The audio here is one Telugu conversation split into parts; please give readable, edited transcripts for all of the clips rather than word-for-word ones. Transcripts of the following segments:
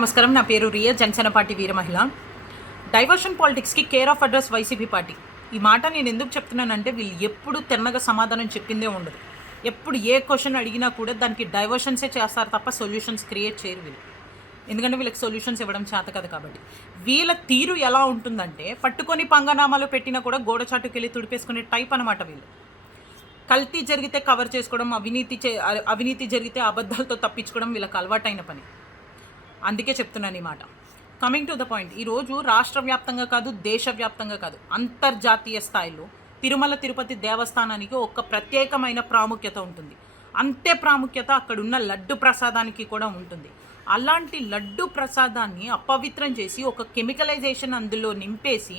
నమస్కారం, నా పేరు రియా, జనసేన పార్టీ వీర మహిళ. డైవర్షన్ పాలిటిక్స్కి care of address YCP party. ఈ మాట నేను ఎందుకు చెప్తున్నానంటే, వీళ్ళు ఎప్పుడు తిన్నగా సమాధానం చెప్పిందే ఉండదు. ఎప్పుడు ఏ క్వశ్చన్ అడిగినా కూడా దానికి డైవర్షన్సే చేస్తారు తప్ప సొల్యూషన్స్ క్రియేట్ చేయరు వీళ్ళు. ఎందుకంటే వీళ్ళకి సొల్యూషన్స్ ఇవ్వడం చేత కదా. కాబట్టి వీళ్ళ తీరు ఎలా ఉంటుందంటే, పట్టుకొని పంగనామాలు పెట్టినా కూడా గోడ చాటుకెళ్ళి తుడిపేసుకునే టైప్ అనమాట వీళ్ళు. కల్తీ జరిగితే కవర్ చేసుకోవడం, అవినీతి జరిగితే అబద్ధాలతో తప్పించుకోవడం వీళ్ళకి అలవాటైన పని. అందుకే చెప్తున్నాను ఈ మాట. కమింగ్ టు ద పాయింట్, ఈరోజు రాష్ట్ర వ్యాప్తంగా కాదు, దేశవ్యాప్తంగా కాదు, అంతర్జాతీయ స్థాయిలో తిరుమల తిరుపతి దేవస్థానానికి ఒక ప్రత్యేకమైన ప్రాముఖ్యత ఉంటుంది. అంతే ప్రాముఖ్యత అక్కడున్న లడ్డు ప్రసాదానికి కూడా ఉంటుంది. అలాంటి లడ్డు ప్రసాదాన్ని అపవిత్రం చేసి ఒక కెమికలైజేషన్ అందులో నింపేసి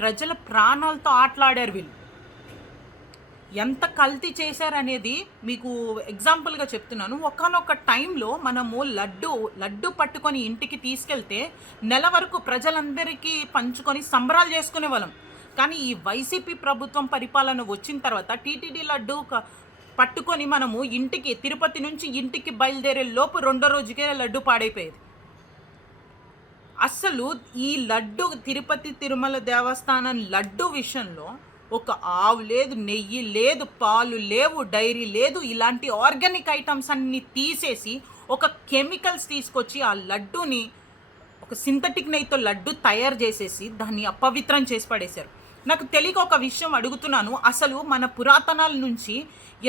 ప్రజల ప్రాణాలతో ఆటలాడారు వీళ్ళు. ఎంత కల్తీ చేశారనేది మీకు ఎగ్జాంపుల్గా చెప్తున్నాను. ఒకానొక టైంలో మనము లడ్డు పట్టుకొని ఇంటికి తీసుకెళ్తే నెల వరకు ప్రజలందరికీ పంచుకొని సంబరాలు చేసుకునే వాళ్ళం. కానీ ఈ వైసీపీ ప్రభుత్వం పరిపాలన వచ్చిన తర్వాత టీటీడీ లడ్డు పట్టుకొని మనము ఇంటికి, తిరుపతి నుంచి ఇంటికి బయలుదేరే లోపు 2వ రోజుకే లడ్డు పాడైపోయేది. అసలు ఈ లడ్డు, తిరుపతి తిరుమల దేవస్థానం లడ్డు విషయంలో ఒక ఆవు లేదు, నెయ్యి లేదు, పాలు లేవు, డైరీ లేదు, ఇలాంటి ఆర్గానిక్ ఐటమ్స్ అన్నీ తీసేసి ఒక కెమికల్స్ తీసుకొచ్చి ఆ లడ్డూని ఒక సింథటిక్ నెయ్యితో లడ్డు తయారు చేసేసి దాన్ని అపవిత్రం చేసి పడేశారు. నాకు తెలియక ఒక విషయం అడుగుతున్నాను. అసలు మన పురాతనాల నుంచి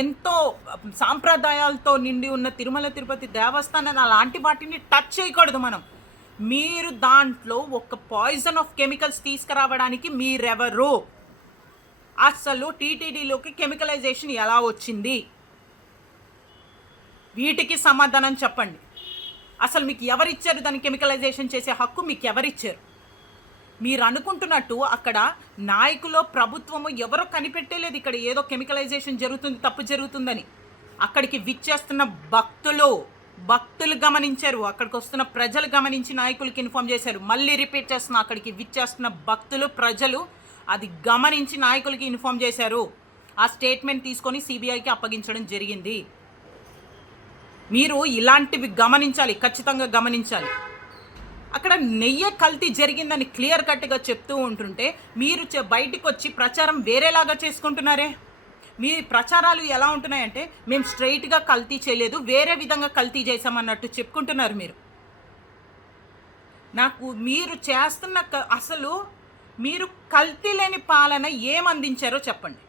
ఎంతో సాంప్రదాయాలతో నిండి ఉన్న తిరుమల తిరుపతి దేవస్థానాన్ని అలాంటి వాటిని టచ్ చేయకూడదు మనం. మీరు దాంట్లో ఒక పాయిజన్ ఆఫ్ కెమికల్స్ తీసుకురావడానికి మీరెవరు? అసలు టీటీడీలోకి కెమికలైజేషన్ ఎలా వచ్చింది? వీటికి సమాధానం చెప్పండి. అసలు మీకు ఎవరిచ్చారు దాన్ని కెమికలైజేషన్ చేసే హక్కు? మీకు ఎవరిచ్చారు? మీరు అనుకుంటున్నట్టు అక్కడ నాయకులు, ప్రభుత్వము ఎవరో కనిపెట్టేలేదు ఇక్కడ ఏదో కెమికలైజేషన్ జరుగుతుంది, తప్పు జరుగుతుందని. అక్కడికి విచ్చేస్తున్న భక్తులు గమనించారు, అక్కడికి వస్తున్న ప్రజలు గమనించి నాయకులకి ఇన్ఫార్మ్ చేశారు. మళ్ళీ రిపీట్ చేస్తున్న, అక్కడికి విచ్చేస్తున్న భక్తులు, ప్రజలు అది గమనించి నాయకులకి ఇన్ఫార్మ్ చేశారు. ఆ స్టేట్మెంట్ తీసుకొని సిబిఐకి అప్పగించడం జరిగింది. మీరు ఇలాంటివి గమనించాలి, ఖచ్చితంగా గమనించాలి. అక్కడ నెయ్యి కల్తీ జరిగిందని క్లియర్ కట్గా చెప్తూ ఉంటుంటే మీరు బయటికి వచ్చి ప్రచారం వేరేలాగా చేసుకుంటున్నారే. మీ ప్రచారాలు ఎలా ఉంటున్నాయంటే, మేము స్ట్రైట్గా కల్తీ చేయలేదు, వేరే విధంగా కల్తీ చేసామన్నట్టు చెప్పుకుంటున్నారు మీరు. నాకు మీరు చేస్తున్న అసలు మీరు కల్తీ లేని పాలన ఏమందించారో చెప్పండి.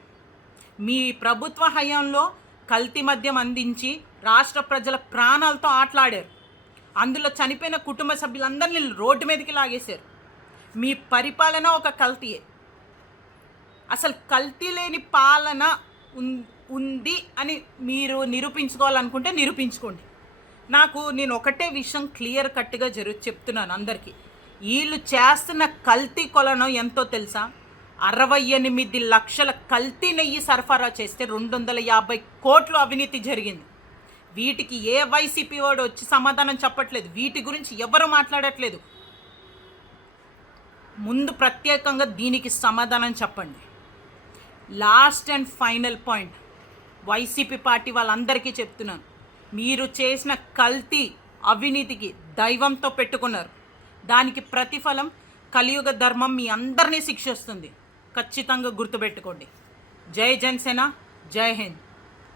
మీ ప్రభుత్వ హయాంలో కల్తీ మద్యం అందించి రాష్ట్ర ప్రజల ప్రాణాలతో ఆటలాడారు. అందులో చనిపోయిన కుటుంబ సభ్యులందరినీ రోడ్డు మీదకి లాగేశారు. మీ పరిపాలన ఒక కల్తీయే. అసలు కల్తీ లేని పాలన ఉంది అని మీరు నిరూపించుకోవాలనుకుంటే నిరూపించుకోండి. నేను ఒకటే విషయం క్లియర్ కట్గా చెప్తున్నాను అందరికీ. వీళ్ళు చేస్తున్న కల్తీ కొలనం ఎంతో తెలుసా? 68 లక్షల కల్తీ నెయ్యి సరఫరా చేస్తే 250 కోట్లు అవినీతి జరిగింది. వీటికి ఏ వైసీపీ వాడు వచ్చి సమాధానం చెప్పట్లేదు. వీటి గురించి ఎవరు మాట్లాడట్లేదు. ముందు ప్రత్యేకంగా దీనికి సమాధానం చెప్పండి. Last and final point, YCP party వాళ్ళందరికీ చెప్తున్నాను, మీరు చేసిన కల్తీ అవినీతికి దైవంతో పెట్టుకున్నారు. దానికి ప్రతిఫలం కలియుగ ధర్మం మీ అందరినీ శిక్షిస్తుంది. ఖచ్చితంగా గుర్తుపెట్టుకోండి. జై జనసేన, జై హింద్.